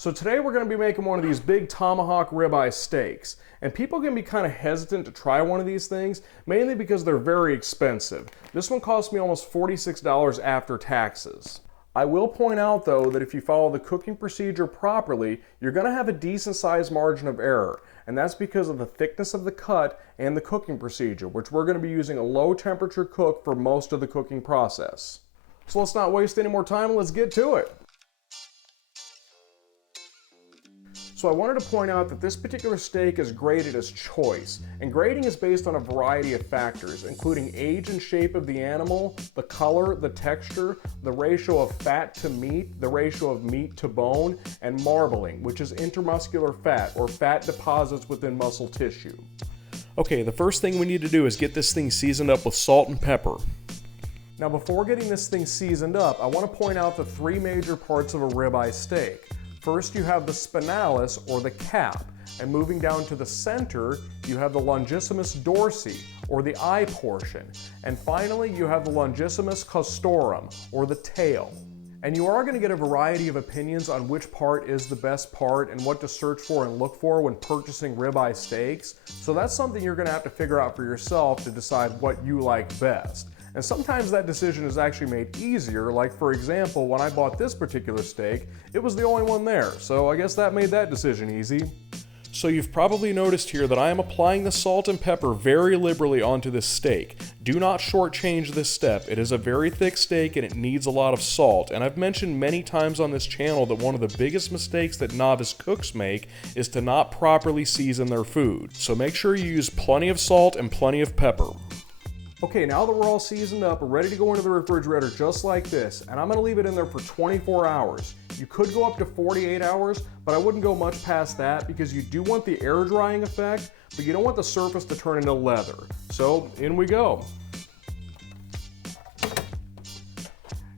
So today we're going to be making one of these big Tomahawk Ribeye Steaks. And people can be kind of hesitant to try one of these things, mainly because they're very expensive. This one cost me almost $46 after taxes. I will point out though that if you follow the cooking procedure properly, you're going to have a decent sized margin of error. And that's because of the thickness of the cut and the cooking procedure, which we're going to be using a low temperature cook for most of the cooking process. So let's not waste any more time and let's get to it. So I wanted to point out that this particular steak is graded as choice, and grading is based on a variety of factors, including age and shape of the animal, the color, the texture, the ratio of fat to meat, the ratio of meat to bone, and marbling, which is intermuscular fat, or fat deposits within muscle tissue. Okay, the first thing we need to do is get this thing seasoned up with salt and pepper. Now before getting this thing seasoned up, I want to point out the three major parts of a ribeye steak. First, you have the spinalis, or the cap, and moving down to the center, you have the longissimus dorsi, or the eye portion, and finally, you have the longissimus costorum, or the tail. And you are going to get a variety of opinions on which part is the best part and what to search for and look for when purchasing ribeye steaks, so that's something you're going to have to figure out for yourself to decide what you like best. And sometimes that decision is actually made easier, like for example, when I bought this particular steak, it was the only one there, so I guess that made that decision easy. So you've probably noticed here that I am applying the salt and pepper very liberally onto this steak. Do not shortchange this step. It is a very thick steak and it needs a lot of salt, and I've mentioned many times on this channel that one of the biggest mistakes that novice cooks make is to not properly season their food. So make sure you use plenty of salt and plenty of pepper. Okay, now that we're all seasoned up, we're ready to go into the refrigerator just like this, and I'm going to leave it in there for 24 hours. You could go up to 48 hours, but I wouldn't go much past that because you do want the air drying effect, but you don't want the surface to turn into leather. So, in we go.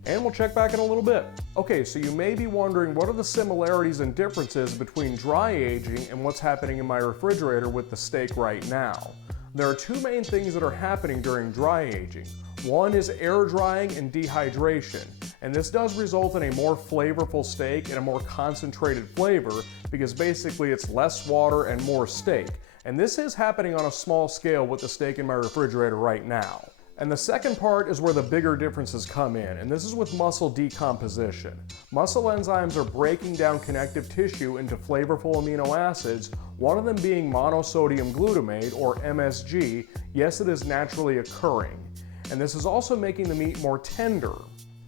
And we'll check back in a little bit. Okay, so you may be wondering what are the similarities and differences between dry aging and what's happening in my refrigerator with the steak right now. There are two main things that are happening during dry aging. One is air drying and dehydration, and this does result in a more flavorful steak and a more concentrated flavor because basically it's less water and more steak. And this is happening on a small scale with the steak in my refrigerator right now. And the second part is where the bigger differences come in, and this is with muscle decomposition. Muscle enzymes are breaking down connective tissue into flavorful amino acids, one of them being monosodium glutamate, or MSG. Yes, it is naturally occurring. And this is also making the meat more tender.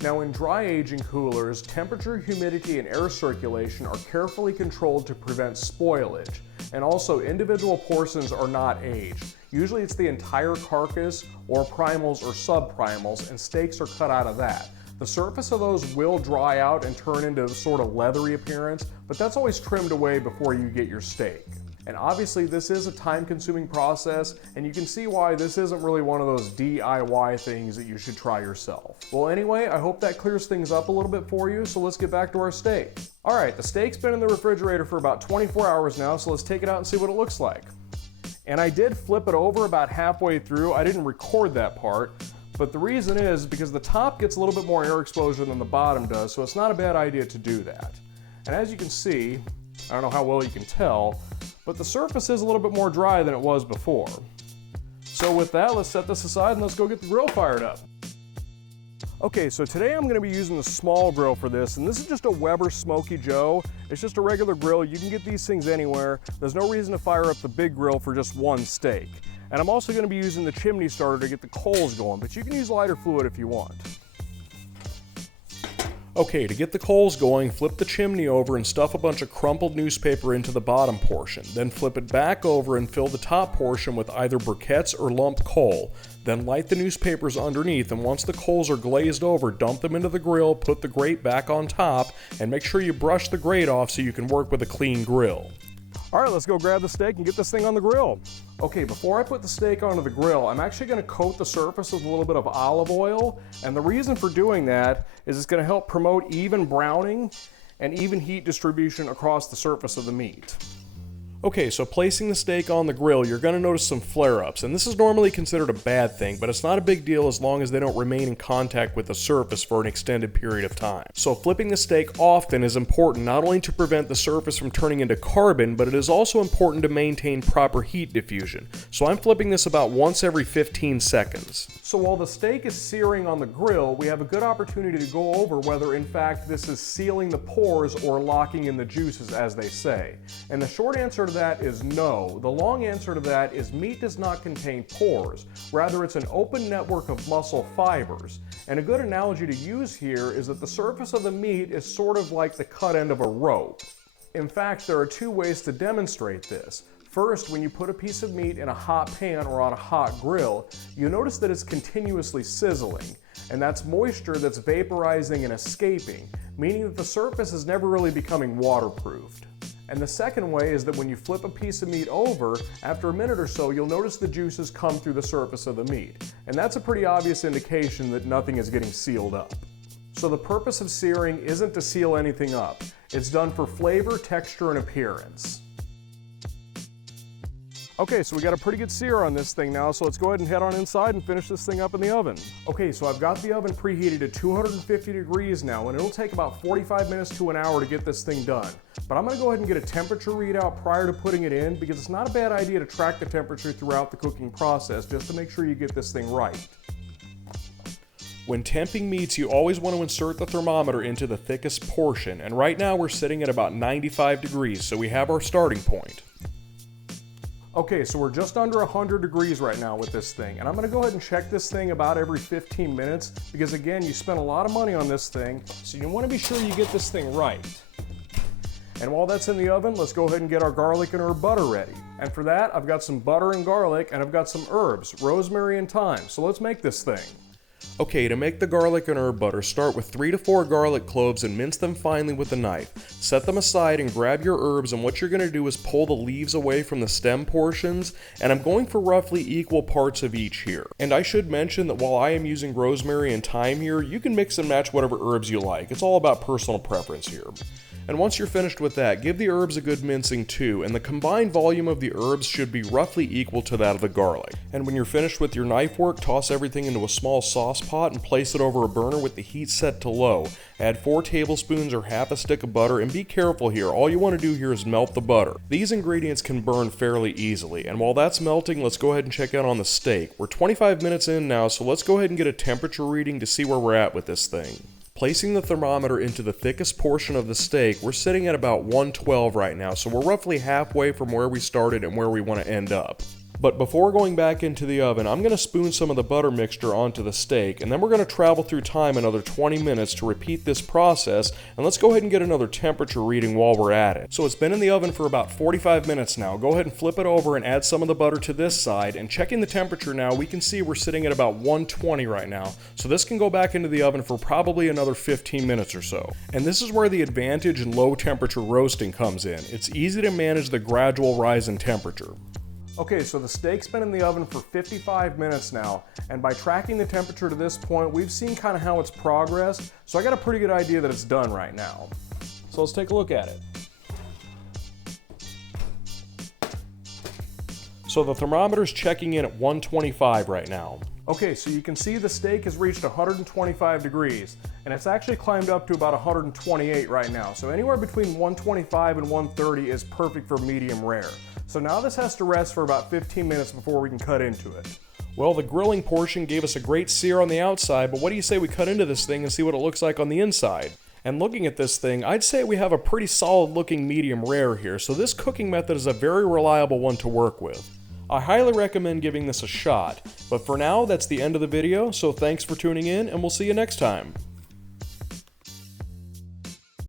Now in dry aging coolers, temperature, humidity, and air circulation are carefully controlled to prevent spoilage. And also individual portions are not aged. Usually it's the entire carcass or primals or subprimals, and steaks are cut out of that. The surface of those will dry out and turn into sort of leathery appearance, but that's always trimmed away before you get your steak. And obviously this is a time-consuming process, and you can see why this isn't really one of those DIY things that you should try yourself. Well anyway, I hope that clears things up a little bit for you, so let's get back to our steak. Alright, the steak's been in the refrigerator for about 24 hours now, so let's take it out and see what it looks like. And I did flip it over about halfway through. I didn't record that part, but the reason is because the top gets a little bit more air exposure than the bottom does, so it's not a bad idea to do that. And as you can see, I don't know how well you can tell, but the surface is a little bit more dry than it was before. So with that, let's set this aside and let's go get the grill fired up. Okay, so today I'm going to be using the small grill for this, and this is just a Weber Smoky Joe. It's just a regular grill. You can get these things anywhere. There's no reason to fire up the big grill for just one steak. And I'm also going to be using the chimney starter to get the coals going, but you can use lighter fluid if you want. Okay, to get the coals going, flip the chimney over and stuff a bunch of crumpled newspaper into the bottom portion. Then flip it back over and fill the top portion with either briquettes or lump coal. Then light the newspapers underneath, and once the coals are glazed over, dump them into the grill, put the grate back on top, and make sure you brush the grate off so you can work with a clean grill. Alright, let's go grab the steak and get this thing on the grill. Okay, before I put the steak onto the grill, I'm actually going to coat the surface with a little bit of olive oil, and the reason for doing that is it's going to help promote even browning and even heat distribution across the surface of the meat. Okay, so placing the steak on the grill, you're going to notice some flare-ups, and this is normally considered a bad thing, but it's not a big deal as long as they don't remain in contact with the surface for an extended period of time. So flipping the steak often is important not only to prevent the surface from turning into carbon, but it is also important to maintain proper heat diffusion. So I'm flipping this about once every 15 seconds. So while the steak is searing on the grill, we have a good opportunity to go over whether in fact this is sealing the pores or locking in the juices, as they say. And the short answer to that is no. The long answer to that is meat does not contain pores. Rather, it's an open network of muscle fibers. And a good analogy to use here is that the surface of the meat is sort of like the cut end of a rope. In fact, there are two ways to demonstrate this. First, when you put a piece of meat in a hot pan or on a hot grill, you notice that it's continuously sizzling. And that's moisture that's vaporizing and escaping, meaning that the surface is never really becoming waterproofed. And the second way is that when you flip a piece of meat over, after a minute or so, you'll notice the juices come through the surface of the meat. And that's a pretty obvious indication that nothing is getting sealed up. So the purpose of searing isn't to seal anything up. It's done for flavor, texture, and appearance. Okay, so we got a pretty good sear on this thing now, so let's go ahead and head on inside and finish this thing up in the oven. Okay, so I've got the oven preheated to 250 degrees now, and it'll take about 45 minutes to an hour to get this thing done. But I'm gonna go ahead and get a temperature readout prior to putting it in, because it's not a bad idea to track the temperature throughout the cooking process just to make sure you get this thing right. When temping meats, you always want to insert the thermometer into the thickest portion, and right now we're sitting at about 95 degrees, so we have our starting point. Okay, so we're just under 100 degrees right now with this thing, and I'm gonna go ahead and check this thing about every 15 minutes, because again, you spent a lot of money on this thing, so you wanna be sure you get this thing right. And while that's in the oven, let's go ahead and get our garlic and herb butter ready. And for that, I've got some butter and garlic, and I've got some herbs, rosemary and thyme, so let's make this thing. Okay, to make the garlic and herb butter, start with 3 to 4 garlic cloves and mince them finely with a knife. Set them aside and grab your herbs, and what you're going to do is pull the leaves away from the stem portions, and I'm going for roughly equal parts of each here. And I should mention that while I am using rosemary and thyme here, you can mix and match whatever herbs you like. It's all about personal preference here. And once you're finished with that, give the herbs a good mincing too, and the combined volume of the herbs should be roughly equal to that of the garlic. And when you're finished with your knife work, toss everything into a small sauce pot and place it over a burner with the heat set to low. Add 4 tablespoons or half a stick of butter, and be careful here, all you want to do here is melt the butter. These ingredients can burn fairly easily, and while that's melting, let's go ahead and check out on the steak. We're 25 minutes in now, so let's go ahead and get a temperature reading to see where we're at with this thing. Placing the thermometer into the thickest portion of the steak, we're sitting at about 112 right now, so we're roughly halfway from where we started and where we want to end up. But before going back into the oven, I'm going to spoon some of the butter mixture onto the steak, and then we're going to travel through time another 20 minutes to repeat this process, and let's go ahead and get another temperature reading while we're at it. So it's been in the oven for about 45 minutes now. Go ahead and flip it over and add some of the butter to this side, and checking the temperature now, we can see we're sitting at about 120 right now. So this can go back into the oven for probably another 15 minutes or so. And this is where the advantage in low temperature roasting comes in. It's easy to manage the gradual rise in temperature. Okay, so the steak's been in the oven for 55 minutes now, and by tracking the temperature to this point, we've seen kind of how it's progressed, so I got a pretty good idea that it's done right now. So let's take a look at it. So the thermometer's checking in at 125 right now. Okay, so you can see the steak has reached 125 degrees, and it's actually climbed up to about 128 right now. So anywhere between 125 and 130 is perfect for medium rare. So now this has to rest for about 15 minutes before we can cut into it. Well, the grilling portion gave us a great sear on the outside, but what do you say we cut into this thing and see what it looks like on the inside? And looking at this thing, I'd say we have a pretty solid looking medium rare here, so this cooking method is a very reliable one to work with. I highly recommend giving this a shot, but for now that's the end of the video, so thanks for tuning in and we'll see you next time.